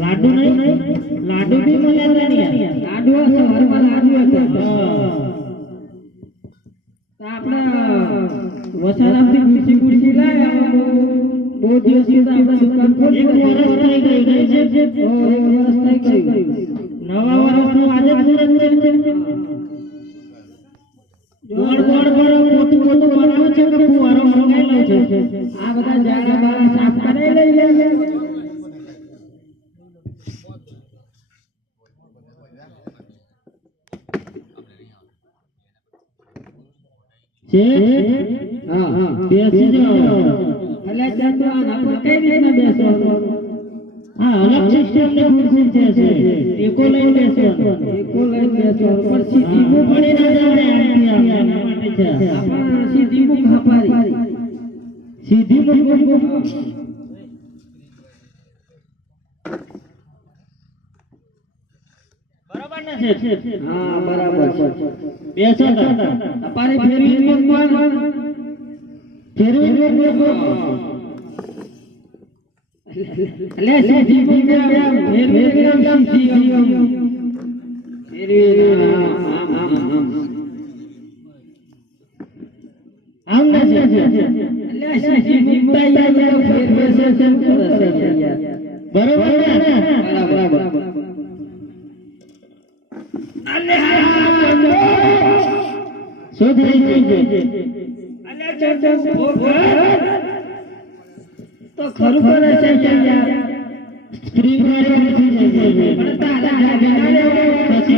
लाडू नहीं लाडू भी मिले नहीं लाडू सवार वाला लाडू आपने वसारामથી कुर्सी कुर्सी लाया दो દિવસ થી આપણે દુકાન ખોલી એક વર્ષ થઈ ગઈ છે એક વર્ષ થઈ ગઈ નવા વર્ષનું આજે સુરત છે જોડ જોડ પર પોતું પોતું બનાવે છે કે ફુવારો મંગાઈ લે છે આ બધા જાડા બાળા સાફ કરી લઈ લે છે હા બેસી જાઓ એટલે ચાલો આના પર કઈ રીતના બેસવાનું હા અલગ સિસ્ટમ ની ખુરશી છે એકો લઈને બેસવાનું પર સીધી મુખ પડી ના જાવે આના માટે છે આપણે સીધી મુખ હપારી સીધી મુખ બરાબર ને છે હા બરાબર છે બેસો અપારી ફેરવી મુખ પણ ફેરવી મુખ ले સીધી મુખ ફેરવી એકદમ સીધી ફેરવી આમ ના છે એટલે સીધી મુખ યાર ફેરવે છે કેમ કરે છે યાર બરાબર ને બરાબર અલે સુધરી ગઈ અલે ચર્ચા તો ખરું કરે છે યાર